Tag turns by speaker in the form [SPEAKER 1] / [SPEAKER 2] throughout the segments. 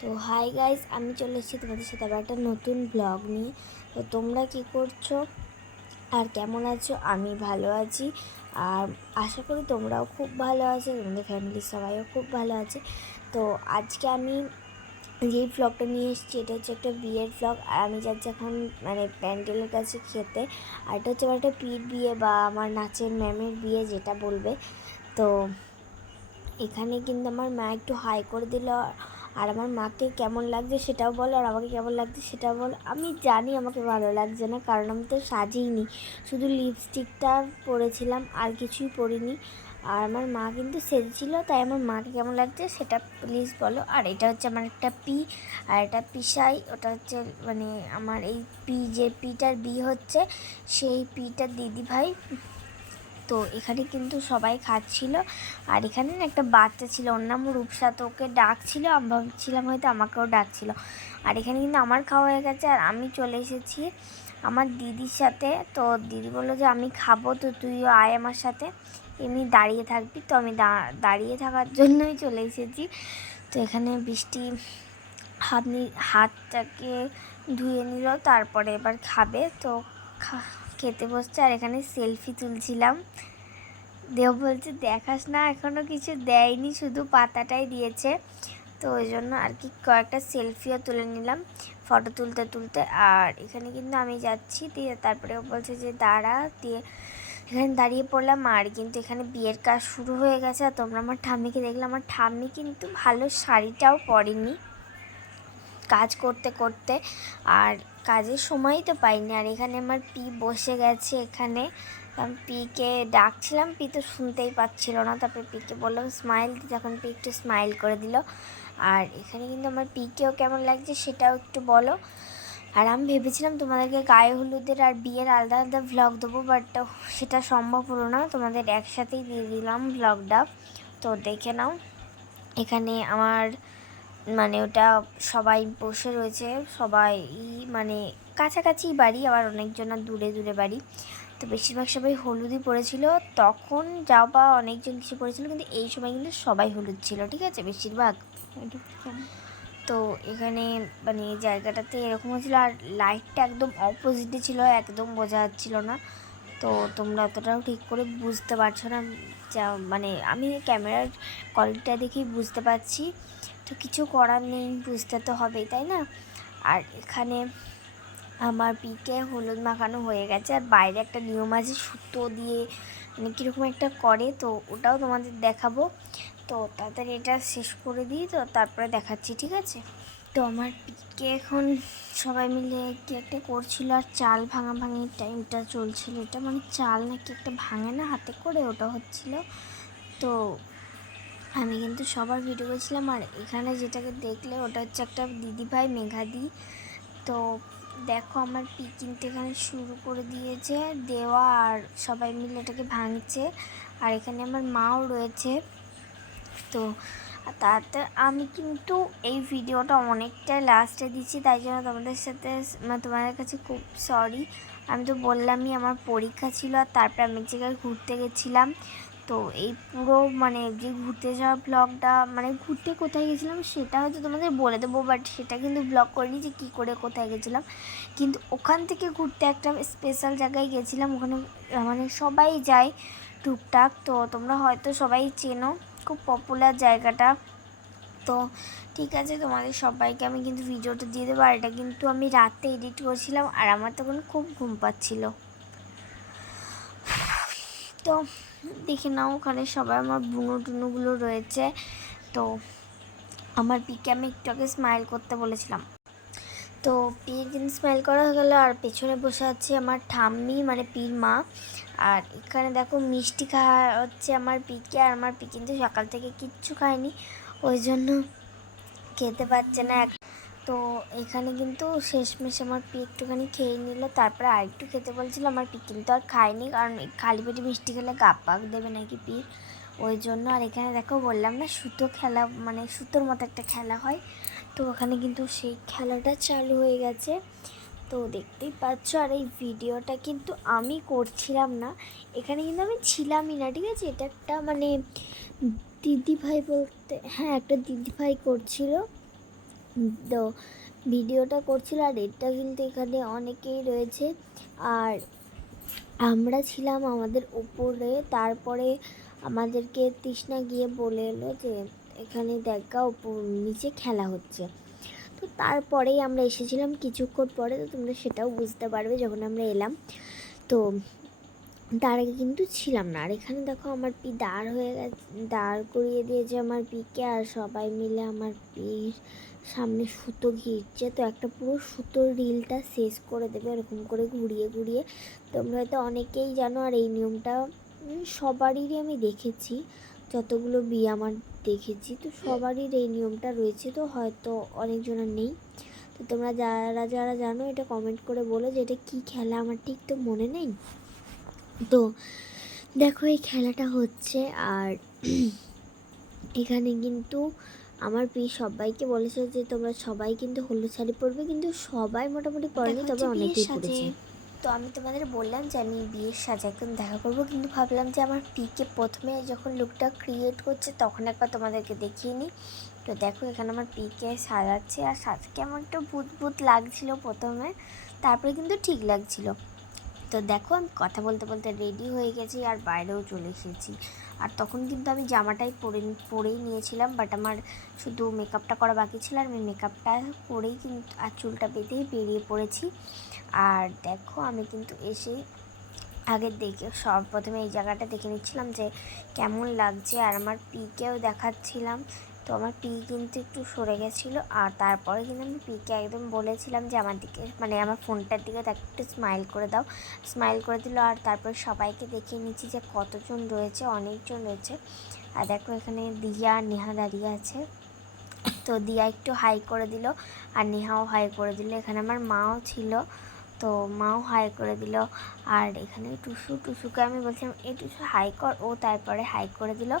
[SPEAKER 1] তো hi guys আমি চলে এসেছি তোমাদের সাথে আবার একটা নতুন ব্লগ নিয়ে। তো তোমরা কি করছ? আর কেমন আছো? আমি ভালো আছি। আর আশা করি তোমরাও খুব ভালো আছো, তোমাদের ফ্যামিলির সবাইও খুব ভালো আছে। তো আজকে আমি যেই ব্লগটা নিয়ে এসেছি, এটা হচ্ছে একটা বিয়ের ব্লগ আর আমি যাচ্ছি এখন মানে প্যান্ডেলের কাছে খেতে। আর এটা হচ্ছে একটা পির বিয়ে বা আমার নাচের ম্যামের বিয়ে, যেটা বলবে। তো এখানে কিন্তু আমার মা একটু হাই করে দিল। আর আমার মাকে কেমন লাগছে সেটাও বলো, আর আমাকে কেমন লাগছে সেটাও বলো। আমি জানি আমাকে ভালো লাগছে না, কারণ আমি তো সাজিইনি। শুধু লিপস্টিকটা পরেছিলাম, আর কিছুই পরিনি। আর আমার মা কিন্তু সেজেছিল, তাই আমার মাকে কেমন লাগছে সেটা প্লিজ বলো। আর এটা হচ্ছে আমার একটা পি, আর এটা পিসাই, ওটা হচ্ছে মানে আমার এই পি, যে পিটার বি হচ্ছে, সেই পিটার দিদি ভাই তো এখানে কিন্তু সবাই খাচ্ছিল। আর এখানে না একটা বাচ্চা ছিল, ওর নাম রূপসা, তো ওকে ডাকছিল, আমি ভাবছিলাম হয়তো আমাকেও ডাকছিল। আর এখানে কিন্তু আমার খাওয়া হয়ে গেছে, আর আমি চলে এসেছি আমার দিদির সাথে। তো দিদি বলল যে, আমি খাব, তো তুইও আয় আমার সাথে। এমনি দাঁড়িয়ে থাকবি। তো আমি দাঁড়িয়ে থাকার জন্যই চলে এসেছি। তো এখানে বৃষ্টি হাত হাতটাকে ধুয়ে নিল, তারপরে এবার খাবে। তো খা- খেতে বসছে আর এখানে সেলফি তুলছিলাম। দেও বলছে, দেখাস না এখনও কিছু দেয়নি, শুধু পাতাটাই দিয়েছে। তো ওই জন্য আর কি কয়েকটা সেলফিও তুলে নিলাম, ফটো তুলতে তুলতে। আর এখানে কিন্তু আমি যাচ্ছি, দিয়ে তারপরে ও বলছে যে, দাঁড়া, দিয়ে এখানে দাঁড়িয়ে পড়লাম। আর কিন্তু এখানে বিয়ের কাজ শুরু হয়ে গেছে, আর তোমরা আমার ঠাম্মিকে দেখলে, আমার ঠাম্মি কিন্তু ভালো শাড়িটাও পরেনি। কাজ করতে করতে। আর কাজের সময়ই তো পাইনি। আর এখানে আমার পি বসে গেছে এখানে। পিকে ডাকছিলাম, পি তো শুনতেই পাচ্ছিল না। তারপরে পিকে বললাম, স্মাইল তখন পি একটু স্মাইল করে দিল। আর এখানে কিন্তু আমার পিকেও কেমন লাগছে সেটাও একটু বলো। আর আমি ভেবেছিলাম তোমাদেরকে গায়ে হলুদের আর বিয়ের আলাদা আলাদা ভ্লগ দেবো বাট সেটা সম্ভব হলো না। তোমাদের একসাথেই দিয়ে দিলাম ভ্লগটা তো দেখে নাও। এখানে আমার মানে ওটা সবাই বসে রয়েছে সবাই মানে কাছাকাছি বাড়ি, আবার অনেকজনের দূরে দূরে বাড়ি। তো বেশিরভাগ সবাই হলুদই পড়েছিল। তখন যাও বা অনেকজন কিছু পড়েছিল, কিন্তু এই সময় কিন্তু সবাই হলুদ ছিল, ঠিক আছে? বেশিরভাগ। তো এখানে মানে জায়গাটাতে এরকম হচ্ছিল আর লাইটটা একদম অপোজিটে ছিল, একদম বোঝা যাচ্ছিল না। তো তোমরা অতটাও ঠিক করে বুঝতে পারছ না, যা মানে আমি ক্যামেরার কোয়ালিটিটা দেখেই বুঝতে পারছি। তো কিছু করার নেই, বুঝতে তো হবেই, তাই না? আর এখানে আমার পিকে হলুদ মাখানো হয়ে গেছে, আর বাইরে একটা নিয়ম আছে সুতো দিয়ে মানে কীরকম একটা করে, তো ওটাও তোমাদের দেখাবো। তো তাড়াতাড়ি এটা শেষ করে দিই, তো তারপরে দেখাচ্ছি, ঠিক আছে? তো আমার পিকে এখন সবাই মিলে কি একটা করছিল, আর চাল ভাঙা ভাঙির টাইমটা চলছিল। এটা মানে চাল নাকি একটা ভাঙে না হাতে করে? ওটা হচ্ছিল। তো আমি কিন্তু সবার ভিডিও করেছিলাম আর এখানে যেটাকে দেখলে ওটা হচ্ছে একটা দিদিভাই, মেঘাদি। তো দেখো আমার পি এখানে শুরু করে দিয়েছে, দেওয়া আর সবাই মিলে এটাকে ভাঙছে। আর এখানে আমার মাও রয়েছে। তো তাতে আমি কিন্তু এই ভিডিওটা অনেকটাই লাস্টে দিচ্ছি, তাই জন্য তোমাদের সাথে মানে তোমাদের কাছে খুব সরি আমি তো বললামই আমার পরীক্ষা ছিল আর তারপরে আমি এক জায়গায় ঘুরতে গেছিলাম তো এই পুরো মানে যে ঘুরতে যাওয়া ব্লগটা মানে ঘুরতে কোথায় গেছিলাম সেটা হয়তো তোমাদের বলে দেবো বাট সেটা কিন্তু ব্লগ করিনি যে কী করে কোথায় গেছিলাম। কিন্তু ওখান থেকে ঘুরতে একটা স্পেশাল জায়গায় গেছিলাম, ওখানে মানে সবাই যায় টুকটাক, তো তোমরা হয়তো সবাই চেনো খুব পপুলার জায়গাটা। তো ঠিক আছে, তোমাদের সবাইকে আমি কিন্তু ভিডিওটা দিয়ে দেবো, আর এটা কিন্তু আমি রাতে এডিট করছিলাম, আর আমার তখন খুব ঘুম পাচ্ছিল। তো দেখে নাও, ওখানে সবাই আমার বুনো টুনুগুলো রয়েছে। তো আমার পিকে আমি একটু আগে স্মাইল করতে বলেছিলাম। তো পির কিন্তু স্মাইল করা হয়ে গেলো, আর পেছনে বসে আছে আমার ঠাম্মি মানে পির মা। আর এখানে দেখো মিষ্টি খাওয়া হচ্ছে আমার পিকে, আর আমার পি কিন্তু সকাল থেকে কিচ্ছু খায়নি। ওই জন্য খেতে পারছে না। তো এখানে কিন্তু শেষমেশ আমার পি একটুখানি খেয়ে নিল, তারপরে আরেকটু খেতে বলছিল, আমার পি কিন্তু আর খায়নি, কারণ খালি পেটে মিষ্টি খেলে গাপ পাক দেবে নাকি পি ওই জন্য আর এখানে দেখো বললাম না, সুতো খেলা মানে সুতোর মতো একটা খেলা হয়। তো ওখানে কিন্তু সেই খেলাটা চালু হয়ে গেছে। তো দেখতেই পাচ্ছ, আর এই ভিডিওটা কিন্তু আমি করছিলাম না। এখানে কিন্তু আমি ছিলামই না, ঠিক আছে? এটা একটা মানে দিদি ভাই বলতে হ্যাঁ একটা দিদি ভাই করছিল।
[SPEAKER 2] তো ভিডিওটা করছিল আর এটা কিন্তু এখানে অনেকেই রয়েছে। আর আমরা ছিলাম আমাদের উপরে, তারপরে আমাদেরকে তৃষ্ণা গিয়ে বলে এলো যে, এখানে দেখা নিচে খেলা হচ্ছে। তো তারপরেই আমরা এসেছিলাম, কিছুক্ষণ পরে তো তোমরা সেটাও বুঝতে পারবে যখন আমরা এলাম। তো তার আগে কিন্তু ছিলাম না। আর এখানে দেখো আমার পি দাঁড় হয়ে গেছে, দাঁড় করিয়ে দিয়েছে আমার পিকে, আর সবাই মিলে আমার পির সামনে সুতো ঘিরছে, তো একটা পুরো সুতোর রিলটা শেষ করে দেবে এরকম করে ঘুরিয়ে ঘুরিয়ে। তোমরা হয়তো অনেকেই জানো আর এই নিয়মটা সবারই আমি দেখেছি, যতগুলো বিয়ে আমার দেখেছি, তো সবারই এই নিয়মটা রয়েছে, তো হয়তো অনেকজনের নেই। তো তোমরা যারা যারা জানো, এটা কমেন্ট করে বলো যে এটা কী খেলা, আমার ঠিক তো মনে নেই। তো দেখো এই খেলাটা হচ্ছে, আর এখানে কিন্তু আমার পি সবাইকে বলেছে যে তোমরা সবাই কিন্তু হলুদ শাড়ি পরবে কিন্তু সবাই মোটামুটি পরেনি তবে অনেকেই পরেছে।
[SPEAKER 1] তো আমি তোমাদের বললাম যে আমি বিয়ের সাজে একদম দেখা করব কিন্তু ভাবলাম যে আমার পিকে প্রথমে যখন লুকটা ক্রিয়েট করছে তখন একবার তোমাদেরকে দেখিয়ে নিই। তো দেখো এখানে আমার পিকে সাজাচ্ছে আর সাজ কেমন একটু ভূত ভূত লাগছিল প্রথমে তারপরে কিন্তু ঠিক লাগছিল। তো দেখো আমি কথা বলতে বলতে রেডি হয়ে গেছি আর বাইরেও চলে এসেছি। আর তখন কিন্তু আমি জামাটাই পরে পরেই নিয়েছিলাম বাট আমার শুধু মেকআপটা করা বাকি ছিল আর আমি মেকআপটা করেই কিন্তু, আর চুলটা বেঁধেই বেরিয়ে পড়েছি। আর দেখো আমি কিন্তু এসে আগে দেখে, সব প্রথমে এই জায়গাটা দেখে নিচ্ছিলাম যে কেমন লাগছে, আর আমার পিকেও দেখাচ্ছিলাম তো আমার পি কিন্তু একটু সরে গেছিল, আর তারপরে কিন্তু আমি পিকে একদম বলেছিলাম যে আমার দিকে মানে আমার ফোনটার দিকে তাকে একটু স্মাইল করে দাও। স্মাইল করে দিল, আর তারপর সবাইকে দেখিয়ে নিচ্ছি যে কতজন রয়েছে, অনেকজন রয়েছে। আর দেখো এখানে দিয়া নেহা দাঁড়িয়ে আছে। তো দিয়া একটু হাই করে দিল, আর নেহাও হাই করে দিল। এখানে আমার মাও ছিল। তো মাও হাই করে দিল। আর এখানে টুসু, টুসুকে আমি বলছিলাম, এই টুসু হাই কর। ও তারপরে হাই করে দিল।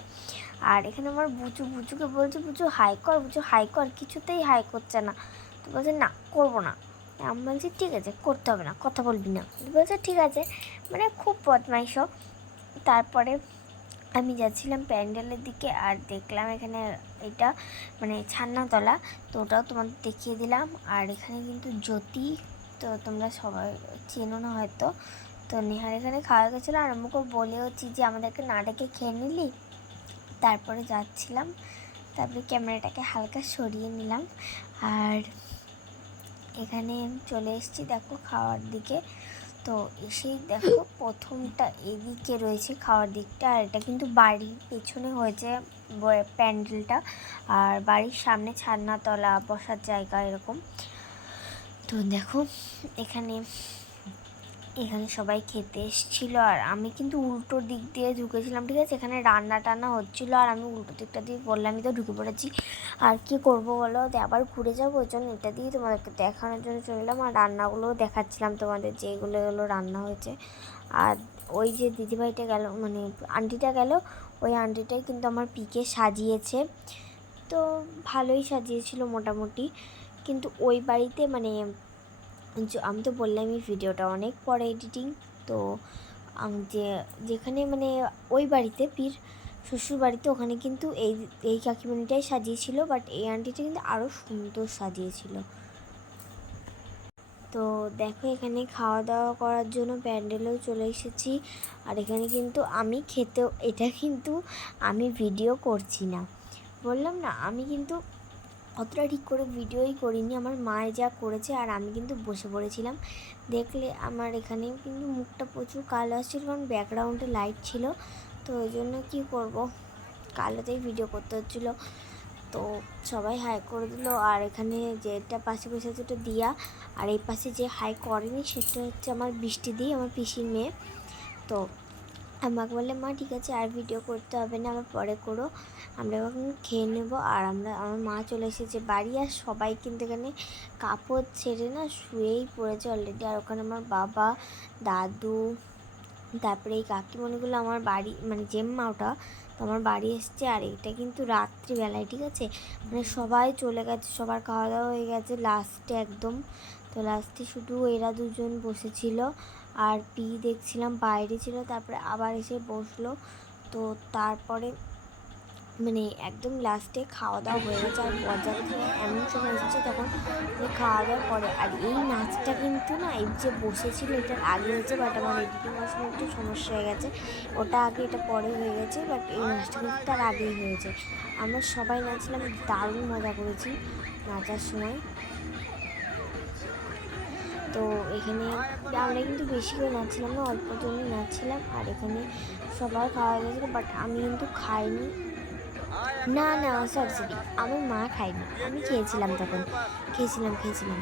[SPEAKER 1] আর এখানে আমার বুচু, বুচুকে বলছে, বুচু হাই কর, বুচু হাই কর, কিছুতেই হাই করছে না। তো বলছে, না, করব না। আমি বলছি, ঠিক আছে, করতে হবে না, কথা বলবি না। বলছে, ঠিক আছে। মানে খুব বদমাইশ তারপরে আমি যাচ্ছিলাম প্যান্ডেলের দিকে আর দেখলাম এখানে এটা মানে ছান্নাতলা। তো ওটাও তোমাদের দেখিয়ে দিলাম। আর এখানে কিন্তু জ্যোতি তো তোমরা সবাই চেনো না হয়তো। তো নেহার এখানে খাওয়া গেছিল, আর আমাকে বলেওছি যে আমাদেরকে না ডেকে খেয়ে নিলি। তারপরে যাচ্ছিলাম, তারপরে ক্যামেরাটাকে হালকা সরিয়ে নিলাম। আর এখানে চলে এসেছি দেখো খাওয়ার দিকে। তো এসেই দেখো প্রথমটা এদিকে রয়েছে খাওয়ার দিকটা, আর এটা কিন্তু বাড়ির পেছনে হয়েছে প্যান্ডেলটা। আর বাড়ির সামনে ছান্নাতলা বসার জায়গা এরকম। তো দেখো, এখানে এখানে সবাই খেতে এসেছিল আর আমি কিন্তু উল্টো দিক দিয়ে ঢুকেছিলাম ঠিক আছে? এখানে রান্না টান্না হচ্ছিল আর আমি উল্টো দিকটা দিয়ে বললাম, আমি তো ঢুকে পড়েছি। আর কি করব বলো? আবার ঘুরে যাব? ওই জন্য এটা দিয়ে তোমাদেরকে দেখানোর জন্য চলে এলাম আর রান্নাগুলোও দেখাচ্ছিলাম তোমাদের যে এগুলো এগুলো রান্না হয়েছে। আর ওই যে দিদিভাইটা গেল মানে আন্টিটা গেল, ওই আন্টিটাই কিন্তু আমার পিকে সাজিয়েছে। তো ভালোই সাজিয়েছিল মোটামুটি। কিন্তু ওই বাড়িতে মানে আমি তো বললামই ভিডিওটা অনেক পরে এডিটিং তো যে, যেখানে মানে ওই বাড়িতে পীর শ্বশুর বাড়িতে ওখানে কিন্তু এই এই কাকিমণিটাই সাজিয়েছিল বাট এই আন্টিটা কিন্তু আরও সুন্দর সাজিয়েছিল। তো দেখো এখানে খাওয়া দাওয়া করার জন্য প্যান্ডেলেও চলে এসেছি, আর এখানে কিন্তু আমি খেতেও, এটা কিন্তু আমি ভিডিও করছি না। বললাম না, আমি কিন্তু অতটা ঠিক করে ভিডিওই করিনি। আমার মায়ে যা করেছে আর আমি কিন্তু বসে পড়েছিলাম। দেখলে আমার এখানে কিন্তু মুখটা প্রচুর কালো আসছিল কারণ ব্যাকগ্রাউন্ডে লাইট ছিল। তো ওই জন্য কী করব? কালোতেই ভিডিও করতে হচ্ছিল। তো সবাই হাই করে দিল। আর এখানে যেটা পাশে বসে আছে ওটা দিয়া। আর এই পাশে যে হাই করেনি সেটা হচ্ছে আমার বৃষ্টি দিয়ে আমার পিসির মেয়ে। তো আমাকে বলে মা, ঠিক আছে, আর ভিডিও করতে হবে না আমার পরে করো। আমরা এখন খেয়ে নেব, আর আমরা, আমার মা চলে এসেছে বাড়ি, আর সবাই কিন্তু এখানে কাপড় ছেড়ে না শুয়েই পড়েছে অলরেডি আর ওখানে আমার বাবা, দাদু, তারপরে এই কাকিমণিগুলো আমার বাড়ি মানে জেম্মা ওটা, তো আমার বাড়ি এসছে। আর এটা কিন্তু রাত্রিবেলায়, ঠিক আছে? মানে সবাই চলে গেছে, সবার খাওয়া দাওয়া হয়ে গেছে লাস্টে একদম। তো লাস্টে শুধু এরা দুজন বসেছিল। আর পি দেখছিলাম, বাইরে ছিল, তারপরে আবার এসে বসল। তো তারপরে মানে একদম লাস্টে খাওয়া দাওয়া হয়ে গেছে, আর বরযাত্রী এমন সময় এসেছে তখন খাওয়া দাওয়ার পরে। আর এই নাচটা কিন্তু না, এই যে বসেছিল, এটার আগে হয়েছে বাট আমার এডিটিং সময় একটু সমস্যা হয়ে গেছে। ওটা আগে, এটা পরে হয়ে গেছে বাট এই নাচটা কিন্তু তার আগেই হয়েছে। আমরা সবাই নাচলাম দারুণ মজা করেছি নাচার সময়। তো এখানে আমরা কিন্তু বেশি করে নাচছিলাম না, অল্প জনই নাচছিলাম, আর এখানে সবার খাওয়া গেছিল বাট আমি কিন্তু খাইনি। না না সরি সরি আমার মা খায়নি, আমি খেয়েছিলাম তখন, খেয়েছিলাম খেয়েছিলাম।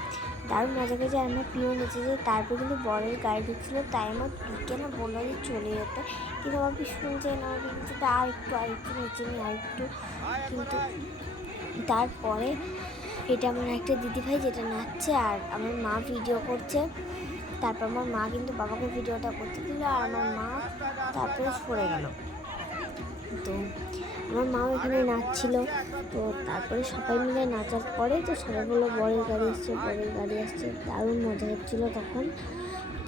[SPEAKER 1] দারুণ মজা করেছে, আর আমার প্রিয় নেচে যে তারপর কিন্তু বরের গাড়ি ঢুকছিলো, তাই আমার পিকে না বলল যে চলে যেতে, কিন্তু আমার কি শুনছে না আমার কিন্তু আর একটু আর একটু নেচে নি আর একটু, কিন্তু তারপরে এটা আমার একটা দিদিভাই যেটা নাচছে আর আমার মা ভিডিও করছে। তারপর আমার মা কিন্তু বাবাকে ভিডিওটা করতে দিল আর আমার মা তারপরে সরে গেল। তো আমার মাও এখানে নাচছিল। তো তারপরে সবাই মিলে নাচার পরে তো সবাই বলল, বরের গাড়ি আসছে বরের গাড়ি আসছে দারুণ মজা হচ্ছিল তখন।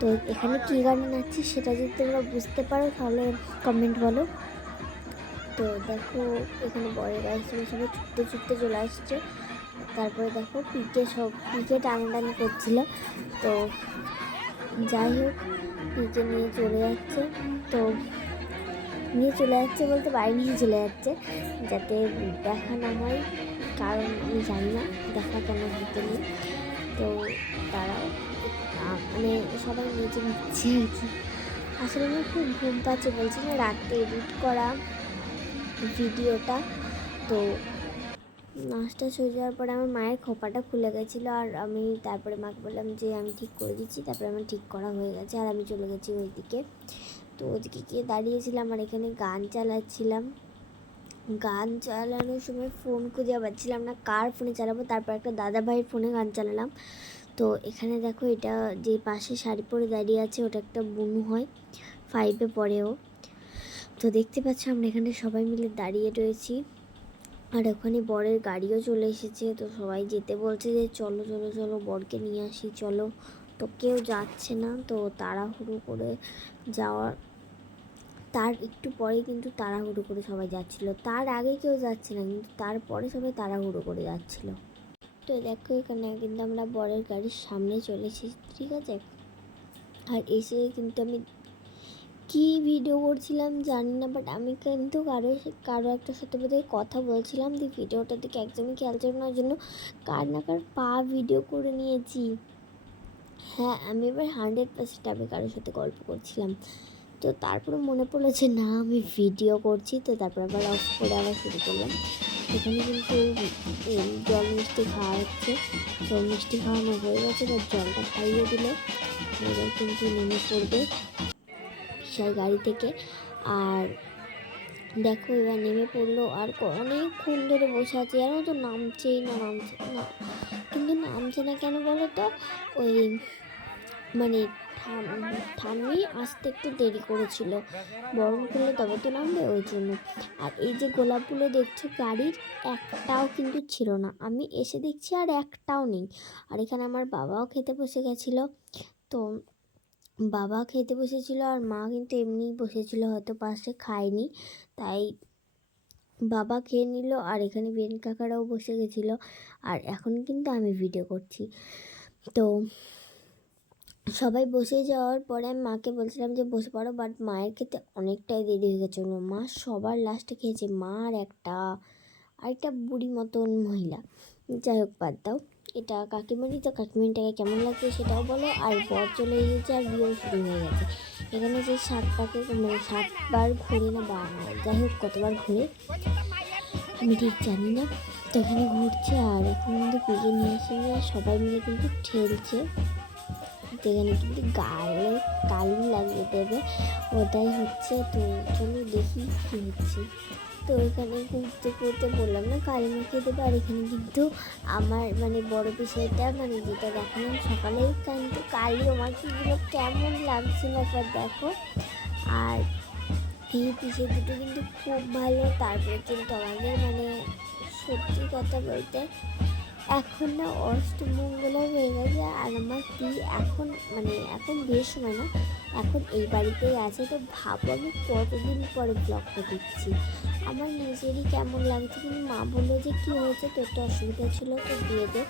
[SPEAKER 1] তো এখানে কী গানে নাচছি সেটা যদি তোমরা বুঝতে পারো তাহলে কমেন্ট বলো। তো দেখো, এখানে বড়ের গাড়ি সবাই ছুটতে ছুটতে চলে আসছে। তারপরে দেখো পিকে সব পিকে টানাটানি করছিল। তো যাই হোক পিকে নিয়ে চলে যাচ্ছে। তো নিয়ে চলে যাচ্ছে বলতে বাড়ি নিয়ে চলে যাচ্ছে, যাতে দেখা না হয়, কারণ আমি জানি না দেখা কেন হতে নেই তো তারাও মানে সবাই নিচে নিচ্ছে আর কি। আসলে আমার খুব ঘুম পাচ্ছে, বলছি না রাতে এডিট করা ভিডিওটা, তো নাচটা হয়ে যাওয়ার পরে আমার মায়ের খোপাটা খুলে গেছিল আর আমি তারপরে মাকে বললাম যে আমি ঠিক করে দিচ্ছি, তারপরে আমার ঠিক করা হয়ে গেছে আর আমি চলে গেছি ওইদিকে। তো ওদিকে গিয়ে দাঁড়িয়েছিলাম আর এখানে গান চালাচ্ছিলাম। গান চালানোর সময় ফোন খুঁজে পাচ্ছিলাম না, কার ফোনে চালাবো? তারপর একটা দাদা ভাইয়ের ফোনে গান চালালাম। তো এখানে দেখো এটা যে পাশে শাড়ি পরে দাঁড়িয়ে আছে, ওটা একটা বুনু হয় ফাইভে পড়েও তো দেখতে পাচ্ছ আমরা এখানে সবাই মিলে দাঁড়িয়ে রয়েছি। আর ওখানে বরের গাড়িও চলে এসেছে, তো সবাই যেতে বলছে যে চলো চলো চলো বরকে নিয়ে আসি, চলো। তো কেউ যাচ্ছে না, তো তাড়াহুড়ো করে যাওয়ার, তার একটু পরে কিন্তু তাড়াহুড়ো করে সবাই যাচ্ছিল। তার আগে কেউ যাচ্ছে না, কিন্তু তারপরে সবাই তাড়াহুড়ো করে যাচ্ছিল। তো দেখো, এখানে কিন্তু আমরা বরের গাড়ির সামনে চলে এসেছি, ঠিক আছে? আর এসে কিন্তু আমি কি ভিডিও করছিলাম জানি না বাট আমি কিন্তু কারও কারও একটা সাথে বোধহয় কথা বলছিলাম। যে ভিডিওটা দিকে একদমই খেয়াল ছিল না জন্য কার না কার পা ভিডিও করে নিয়েছি। হ্যাঁ আমি এবার হান্ড্রেড পার্সেন্ট আমি কারোর সাথে গল্প করছিলাম। তো তারপরে মনে পড়ল যে, না, আমি ভিডিও করছি। তো তারপর আবার অফ করে আবার শুরু করলাম। এখানে কিন্তু জল মিষ্টি খাওয়া হচ্ছে। জল মিষ্টি খাওয়ানো হয়ে গেছে, এবার জলটা খাইয়ে দিলে এবার কিন্তু নেমে পড়বে। বিশাল গাড়ি থেকে। আর দেখো এবার নেমে পড়ল আর অনেকক্ষণ ধরে বসে আছে। জানো তো নামছেই না, নামছে না। কিন্তু নামছে না কেন বলো তো ওই মানে ঠাম্মি আসতে একটু দেরি করেছিল। বরং করলে তবে তো নামবে ওই জন্য। আর এই যে গোলাপগুলো দেখছ, গাড়ির একটাও কিন্তু ছিল না। আমি এসে দেখছি আর একটাও নেই। আর এখানে আমার বাবাও খেতে বসে গেছিল। তো বাবা খেতে বসেছিল আর মা কিন্তু এমনিই বসেছিল, হয়তো পাশে খায়নি। তাই বাবা খেয়ে নিল আর এখানে বেন কাকারাও বসে গেছিল আর এখন কিন্তু আমি ভিডিও করছি। তো সবাই বসে যাওয়ার পরে আমি মাকে বলছিলাম যে, বসে পড়ো। বাট মায়ের খেতে অনেকটাই দেরি হয়ে গেছিল। মা সবার লাস্টে খেয়েছে, মা আর একটা আর একটা বুড়ি মতন মহিলা। যাই হোক, বাদ দাও। এটা কাকিমারি তো কাকিমারিটাকে কেমন লাগছে সেটাও বলো। আর বর চলে এসেছে আর বিয়েও শুরু হয়ে গেছে। এখানে যে সাত পাকে মানে সাতবার ঘুরে না, বা যাই হোক, কতবার ঘুরে, আমি ঠিক জানি না। তো এখানে ঘুরছে আর এখানে কিন্তু পিকে নিয়ে এসে নিয়ে সবাই মিলে কিন্তু ঠেলছে। তো এখানে কিন্তু গালে কালি লাগিয়ে দেবে। ওটাই হচ্ছে, তো চলো দেখি কী হচ্ছে। তো এখানে ঘুরতে ঘুরতে বললাম না, কালি মাখিয়ে দেবে, আর এখানে কিন্তু আমার মানে বড় বিষয়টা মানে যেটা দেখালাম সকালেই কিন্তু কালি মাখিগুলো কেমন লাগছিল একবার দেখো। আর এই পিসে দুটো কিন্তু খুব ভালো, তারপরে কিন্তু আমাদের মানে সত্যি কথা বলতে এখন না অষ্টমঙ্গলা হয়ে গেছে, আর আমার পি এখন মানে এখন বেশ সময় না, এখন এই বাড়িতেই আছে, তো ভাবো আমি কতদিন পরে ব্লগটা দিচ্ছি আমার নিজেরই কেমন লাগছে, কিন্তু মা বলল যে কী হয়েছে, তোর তো অসুবিধা ছিল, তো দিয়ে দে।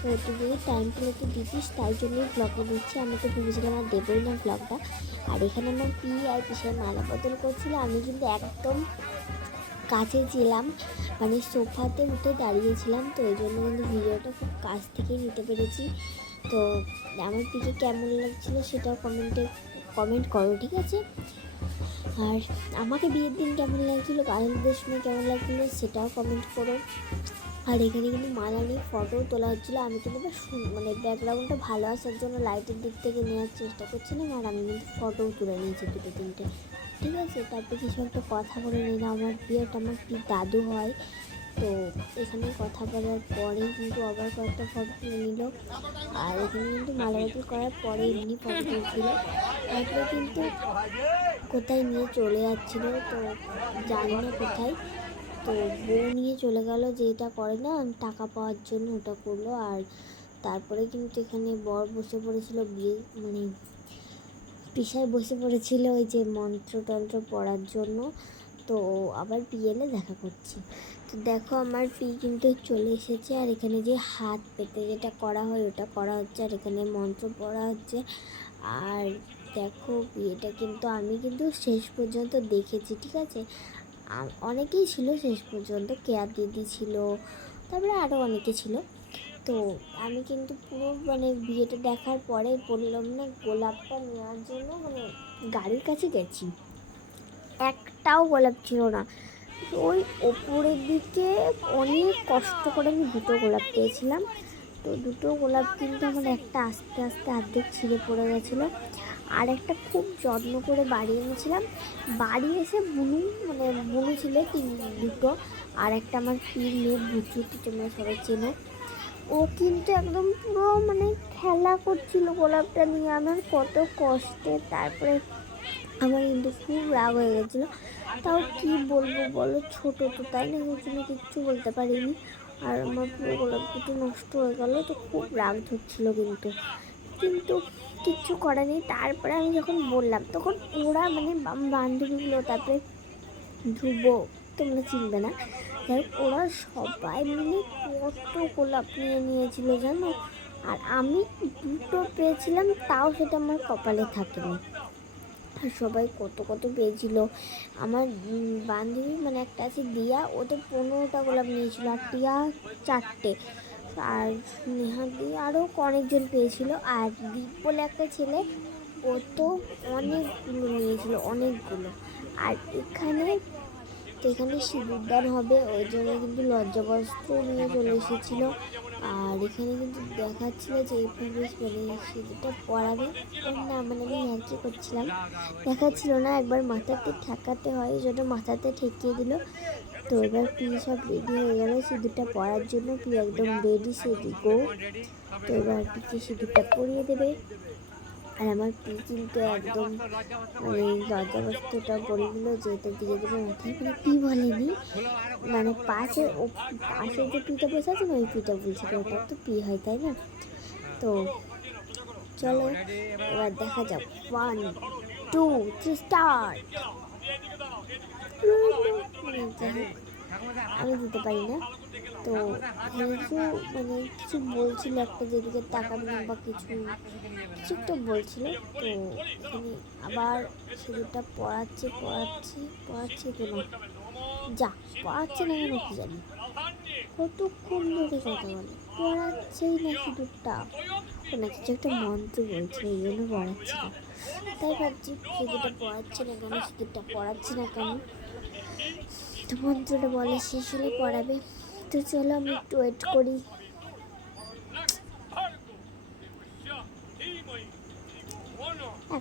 [SPEAKER 1] তো তুই যদি টাইম পেলে তো দিতিস, তাই জন্যই ব্লগটা দিচ্ছি। আমি তো ভেবেছিলাম আর দেবোই না ব্লগটা আর এখানে আমার পি আর পিসের মালা বদল করছিল। আমি কিন্তু একদম কাছে ছিলাম মানে সোফাতে উঠে দাঁড়িয়েছিলাম তো এই জন্য কিন্তু ভিডিওটা খুব কাছ থেকেই নিতে পেরেছি। তো আমার পিকে কেমন লাগছিল সেটাও কমেন্টে কমেন্ট করো, ঠিক আছে? আর আমাকে বিয়ের দিন কেমন লাগছিল গার্লদের সময় কেমন লাগছিল সেটাও কমেন্ট করো। আর এখানে কিন্তু মালা নিয়ে ফটো তোলা হচ্ছিল, আমি কিন্তু মানে ব্যাকগ্রাউন্ডটা ভালো আসার জন্য লাইটের দিক থেকে নেওয়ার চেষ্টা করছিলাম আর আমি কিন্তু ফটোও তুলে নিয়েছি দুটো তিনটে। ঠিক আছে, তারপর কিছু একটা কথা বলে নিলাম, আমার বিয়েটা আমার কি দাদু হয়। তো এখানে কথা বলার পরে কিন্তু আবার কয়েকটা ফটো তুলে নিল। আর এখানে কিন্তু মালাবাতি করার পরে এমনি ফটো তুলছিল। তারপরে কিন্তু কোথায় নিয়ে চলে যাচ্ছিল তো জানি না কোথায়। তো বউ নিয়ে চলে গেল যে এটা করে না, টাকা পাওয়ার জন্য ওটা করল। আর তারপরে কিন্তু এখানে বর বসে পড়েছিল, বিয়ে মানে পিসায় বসে পড়েছিল ওই যে মন্ত্রতন্ত্র পড়ার জন্য। তো আবার বিয়েলে দেখা করছি। তো দেখো আমার পি কিন্তু চলে এসেছে, আর এখানে যে হাত পেতে যেটা করা হয় ওটা করা হচ্ছে, আর এখানে মন্ত্র পড়া হচ্ছে। আর দেখো বিয়েটা কিন্তু আমি কিন্তু শেষ পর্যন্ত দেখেছি, ঠিক আছে? অনেকেই ছিল শেষ পর্যন্ত, কেয়ার দিদি ছিল, তারপরে আরও অনেকে ছিল। তো আমি কিন্তু পুরো মানে বিয়েটা দেখার পরে বললাম না, গোলাপটা নেওয়ার জন্য মানে গাড়ির কাছে গেছি। একটাও গোলাপ ছিল না। ওই ওপরের দিকে অনেক কষ্ট করে আমি দুটো গোলাপ পেয়েছিলাম। তো দুটো গোলাপ কিন্তু আমার একটা আস্তে আস্তে অর্ধেক ছিঁড়ে পড়ে গেছিল। আর একটা খুব যত্ন করে বাড়ি এনেছিলাম। বাড়ি এসে বুনু মানে বুনু ছিল তিন দুটো। আর একটা আমার পীর মেয়ে বুচুটি তোমরা সবাই চেনো। ও কিন্তু একদম পুরো মানে খেলা করছিল গোলাপটা নিয়ে। আমার কত কষ্টে, তারপরে আমার কিন্তু খুব রাগ হয়ে গেছিল। তাও কি বলব বলো, ছোট তো তাই না ওই কিচ্ছু বলতে পারিনি। আর আমার পুরো গোলাপ দুটো নষ্ট হয়ে গেলো, তো খুব রাগ ধরছিল কিন্তু। কিন্তু কিচ্ছু করার নেই। তারপরে আমি যখন বললাম, তখন ওরা মানে বান্ধবীগুলো তারপরে ধ্রুব, তোমরা চিনবে না, যাই ওরা সবাই মিলে কত গোলাপ নিয়ে নিয়েছিল জানো? আর আমি দুটো পেয়েছিলাম, তাও সেটা আমার কপালে থাকেনি। আর সবাই কত কত পেয়েছিল। আমার বান্ধবী মানে একটা আছে দিয়া, ও তো পনেরোটা গোলাপ নিয়েছিল আর টিয়া চারটে। আর নেহা দিয়ে আরও অনেকজন পেয়েছিল। আর দীপ বলে একটা ছেলে, ও তো অনেকগুলো নিয়েছিল, অনেকগুলো। আর এখানে এখানে সিঁদুরদান হবে, ওই জন্য কিন্তু লজ্জাবস্ত্র নিয়ে চলে এসেছিল। আর এখানে কিন্তু দেখাচ্ছিল যে এই পরিবেশ মানে সিঁদুরটা পড়াবে না মানে আমি আর কি করছিলাম। দেখাচ্ছিল না, একবার মাথাতে ঠেকাতে হয় যেটা মাথাতে ঠেকিয়ে দিল। তো এবার পি সব রেডি হয়ে গেল সিঁদুরটা পরার জন্য। পি একদম রেডি সেডি গো তো এবার পিকে সিঁদুরটা পরিয়ে দেবে। আর আমার পি কিন্তু একদম মানে লজ্জাবস্ত্রটা বলে দিল যে এটা দিয়ে দেবে মাথায় মানে পি বলেনি মানে পাশে ও পাশে যে পিটা বসে আছে না, ওই পিটা বলছিল ওটা তো পি হয়, তাই না? তো চলো, এবার দেখা যাক। ওয়ান টু থ্রি স্টার্ট আমি দিতে পারি না। তো কিছু মানে কিছু বলছিল একটা যেদিকে টাকা বা কিছু একটা বলছিল, তো আবার সিঁদুরটা পড়াচ্ছে পড়াচ্ছে পড়াচ্ছে তো না? যা, পড়াচ্ছে না কেন কি জানি? কতক্ষণ ধরে কথা বলে? পড়াচ্ছেই না সিঁদুরটা না কিছু একটা মন্ত্র বলছে এই জন্য পড়াচ্ছে না। তাই ভাবছি সিঁদুরটা পড়াচ্ছে না কেন সিঁদুরটা পড়াচ্ছে না কেন? তো মন্ত্রটা বলে, শেষ হলে পড়াবে। তো চলো, আমি একটু ওয়েট করি।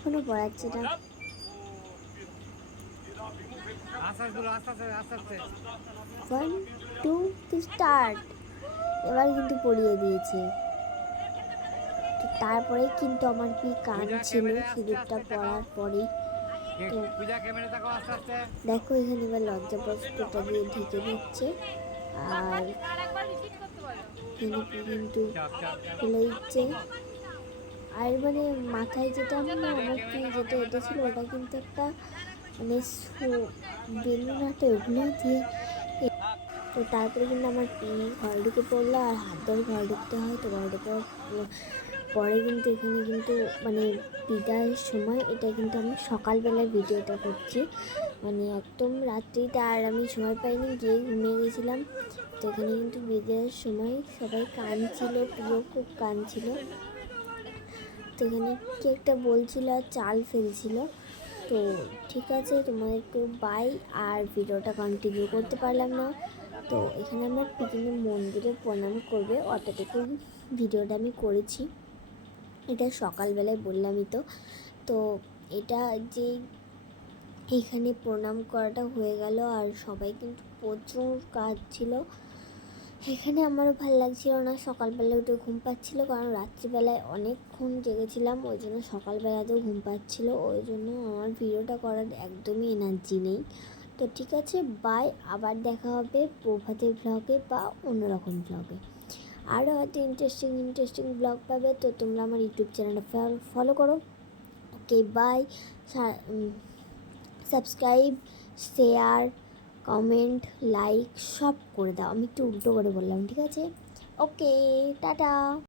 [SPEAKER 1] এখনও পড়াচ্ছে না ওয়ান টু স্টার্ট এবার কিন্তু পড়িয়ে দিয়েছে। তো তারপরে কিন্তু আমার কি কান ছিল সিঁদুরটা পড়ার পরেই
[SPEAKER 3] ক্যামেরা দেখো
[SPEAKER 1] এখানে এবার লজ্জাবস্ত্রটা দিয়ে ঢেকে দিচ্ছে। আর কিন্তু খুলে দিচ্ছে। আর মানে মাথায় যেটা আমার কি যেটা এটা ছিল, ওটা কিন্তু একটা মানে বেলুন আটে ওগুলো দিয়ে তো তারপরে কিন্তু আমার ঘরে ঢুকে পড়ল আর হাত ধরে ঘরে ঢুকতে হয়, তো ঘরে ঢুকে পরে কিন্তু এখানে কিন্তু মানে বিদায়ের সময় এটা কিন্তু আমি সকালবেলার ভিডিওটা করছি। মানে একদম রাত্রিতে আর আমি সময় পাইনি, গিয়ে ঘুমিয়ে গেছিলাম। তো এখানে কিন্তু বিদায়ের সময় সবাই কাঁদছিল প্রিয় খুব কাঁদছিল তো এখানে কি একটা বলছিল আর চাল ফেলছিল। তো ঠিক আছে তোমাদেরকে বাই আর ভিডিওটা কন্টিনিউ করতে পারলাম না। তো এখানে আমরা পিকনিক মন্দিরে প্রণাম করবে। অতটুকু ভিডিওটা আমি করেছি। এটা সকালবেলায় বললামই তো। তো এটা যে এখানে প্রণাম করাটা হয়ে গেল, আর সবাই কিন্তু প্রচুর কাজ ছিল এখানে আমারও ভালো লাগছিল না। সকালবেলা উঠে ঘুম পাচ্ছিল, কারণ রাত্রিবেলায় অনেকক্ষণ জেগেছিলাম, ওই জন্য সকালবেলাতেও ঘুম পাচ্ছিল, ওই জন্য আমার ভিডিওটা করার একদমই এনার্জি নেই। তো ঠিক আছে বাই আবার দেখা হবে প্রভাতের ব্লগে বা অন্যরকম ব্লগে আরও হয়তো ইন্টারেস্টিং ইন্টারেস্টিং ব্লগ পাবে, তো তোমরা আমার ইউটিউব চ্যানেলটা ফলো করো। Okay bye subscribe share comment like সব করে দাও। আমি একটু উল্টো করে বললাম ঠিক আছে? Okay tata!